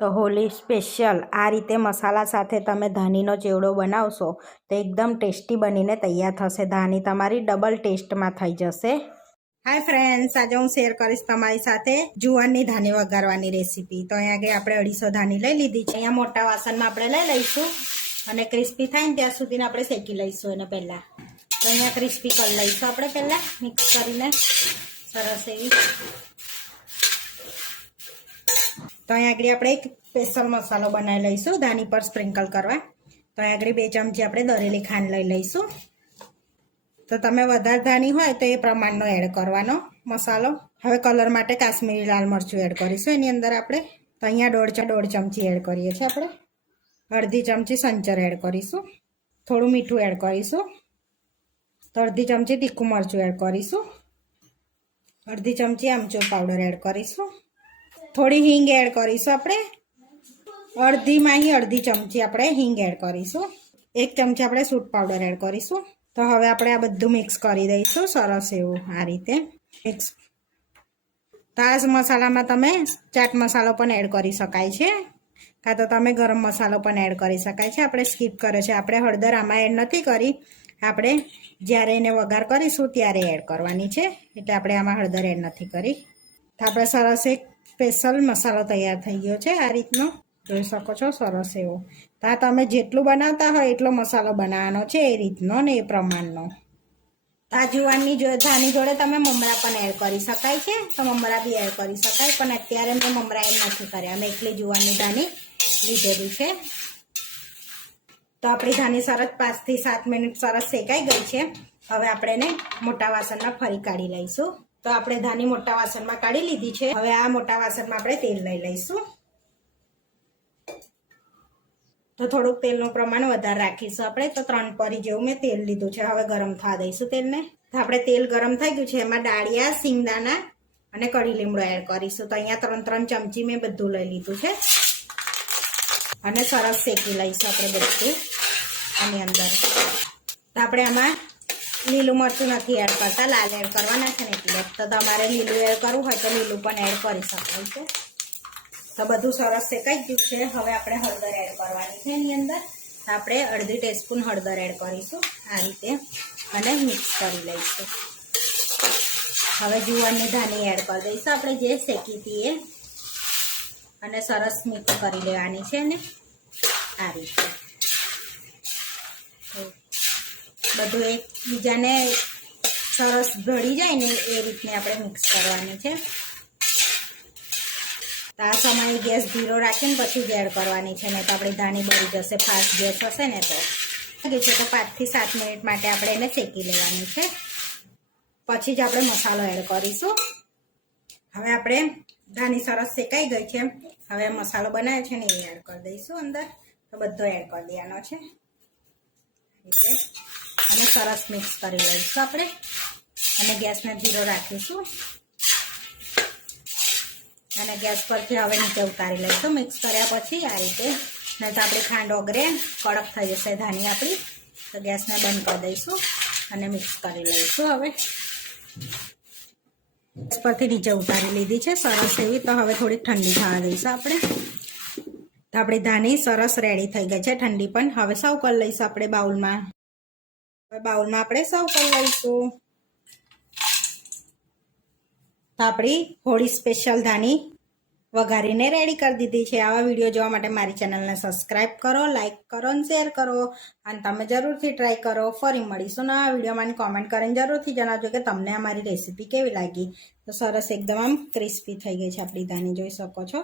તો હોલી સ્પેશિયલ આ રીતે મસાલા સાથે તમે ધાનીનો ચેવડો બનાવશો તો એકદમ ટેસ્ટી બનીને તૈયાર થશે. ધાની તમારી ડબલ ટેસ્ટમાં થઈ જશે. હાય ફ્રેન્ડ્સ, આજે હું શેર કરીશ તમારી સાથે જુવારની ધાની વઘારવાની રેસીપી. તો અહીંયા આગળ આપણે 250 ધાની લઈ લીધી છે. અહીંયા મોટા વાસણમાં આપણે લઈ લઈશું અને ક્રિસ્પી થાય ને ત્યાં સુધીને આપણે શેકી લઈશું એને પહેલાં. તો અહીંયા ક્રિસ્પી કરી લઈશું આપણે પહેલાં મિક્સ કરીને સરસ એવી. તો અહીંયા આગળ આપણે એક સ્પેશિયલ મસાલો બનાવી લઈશું ધાની પર સ્પ્રિંકલ કરવા. તો અહીંયા આગળ 2 ચમચી આપણે દળેલી ખાંડ લઈ લઈશું. તો તમે વધારે ધાની હોય તો એ પ્રમાણનો એડ કરવાનો મસાલો. હવે કલર માટે કાશ્મીરી લાલ મરચું એડ કરીશું એની અંદર આપણે. તો અહીંયા 1.5 ચમચી એડ કરીએ છીએ આપણે. અડધી ચમચી સંચર એડ કરીશું. થોડું મીઠું એડ કરીશું. તો અડધી ચમચી તીખું મરચું એડ કરીશું. અડધી ચમચી આમચૂર પાવડર એડ કરીશું. થોડી હિંગ એડ કરીશું આપણે. અડધી ચમચી આપણે હિંગ એડ કરીશું. 1 ચમચી આપણે સૂટ પાવડર એડ કરીશું. તો હવે આપણે આ બધું મિક્સ કરી દઈશું સરસ એવું આ રીતે મિક્સ. તો આ મસાલામાં તમે ચાટ મસાલો પણ એડ કરી શકાય છે, કાં તો તમે ગરમ મસાલો પણ એડ કરી શકાય છે. આપણે સ્કીપ કરે છે, આપણે હળદર આમાં એડ નથી કરી. આપણે જ્યારે એને વઘાર કરીશું ત્યારે એડ કરવાની છે, એટલે આપણે આમાં હળદર એડ નથી કરી. તો આપણે સરસ એક સ્પેશિયલ મસાલો તૈયાર થઈ ગયો છે આ રીતનો, જોઈ શકો છો સરસ એવો. તો આ તમે જેટલું બનાવતા હોય એટલો મસાલો બનાવવાનો છે એ રીતનો ને એ પ્રમાણનો. આ જુવારની ધાની જોડે તમે મમરા પણ એડ કરી શકાય છે, તો મમરા બી એડ કરી શકાય, પણ અત્યારે મેં મમરા એડ નથી કર્યા, મેં એકલી જુવારની ધાની લીધેલી છે. તો આપણી ધાની સરસ 5 થી 7 મિનિટ સરસ શેકાઈ ગઈ છે. હવે આપણે એને મોટા વાસણમાં ફરી કાઢી લઈશું. તો આપણે ધાની મોટા વાસણમાં કાઢી લીધી છે. હવે આ મોટા વાસણમાં આપણે તેલ લઈ લઈશું. તો થોડુંક તેલનું પ્રમાણ વધારે રાખીશું આપણે. તો 3 પરી જેવું મેં તેલ લીધું છે. હવે ગરમ થવા દઈશું તેલને. તો આપણે તેલ ગરમ થઈ ગયું છે, એમાં ડાળિયા, સિંગદાણા અને કઢી લીમડો એડ કરીશું. તો અહીંયા 3 ચમચી મેં બધું લઈ લીધું છે અને સરસ શેકી લઈશું આપણે બધું આની અંદર. તો આપણે આમાં લીલું મરચું નથી એડ કરતા, લાલ એડ કરવાના છે ને એટલે. તો તમારે લીલું એડ કરવું હોય તો લીલું પણ એડ કરી શકાય છે. તો બધું સરસ શેકાઈ ગયું છે. હવે આપણે હળદર એડ કરવાની છે એની અંદર. તો આપણે અડધી ટીસ્પૂન હળદર એડ કરીશું આ રીતે અને મિક્સ કરી લઈશું. હવે જુવારની ધાની એડ કરી દઈશું આપણે જે શેકી હતી એ, અને સરસ મિક્સ કરી લેવાની છે ને આ રીતે. બધું એકબીજાને સરસ ભળી જાય ને એ રીતને આપણે મિક્સ કરવાની છે. તો આ સમયે ગેસ ધીરો રાખીને પછી જ એડ કરવાની છે, ને તો આપણી ધાની બળી જશે. ફાસ્ટ ગેસ હશે ને તો છે. તો 5 થી 7 મિનિટ માટે આપણે એને શેકી લેવાની છે, પછી જ આપણે મસાલો એડ કરીશું. હવે આપણે ધાની સરસ શેકાઈ ગઈ છે. હવે મસાલો બનાવ્યો છે ને એ એડ કરી દઈશું અંદર. તો બધો એડ કરી દેવાનો છે રીતે અને સરસ મિક્સ કરી લઈશું આપણે, અને ગેસને ધીરો રાખીશું. અને ગેસ પરથી હવે નીચે ઉતારી લઈશું મિક્સ કર્યા પછી આ રીતે. નહીં તો આપણી ખાંડ ઓગળે, કડક થઈ જશે ધાની આપણી. તો ગેસને બંધ કરી દઈશું અને મિક્સ કરી લઈશું. હવે ગેસ પરથી નીચે ઉતારી લીધી છે સરસ એવી. તો હવે થોડીક ઠંડી થવા દઈશું આપણે. તો આપણી ધાની સરસ રેડી થઈ ગઈ છે, ઠંડી પણ. હવે સર્વ કરી લઈશું આપણે બાઉલમાં. હવે બાઉલમાં આપણે સર્વ કરી લઈશું. તો આપણી હોળી સ્પેશિયલ ધાની વઘારીને રેડી કરી દીધી છે. આવા વિડીયો જોવા માટે મારી ચેનલને સબસ્ક્રાઈબ કરો, લાઇક કરો અને શેર કરો, અને તમે જરૂરથી ટ્રાય કરો. ફરી મળીશું નવા વિડીયોમાં. કોમેન્ટ કરીને જરૂરથી જણાવજો કે તમને અમારી રેસીપી કેવી લાગી. તો સરસ એકદમ આમ ક્રિસ્પી થઈ ગઈ છે આપણી ધાની, જોઈ શકો છો.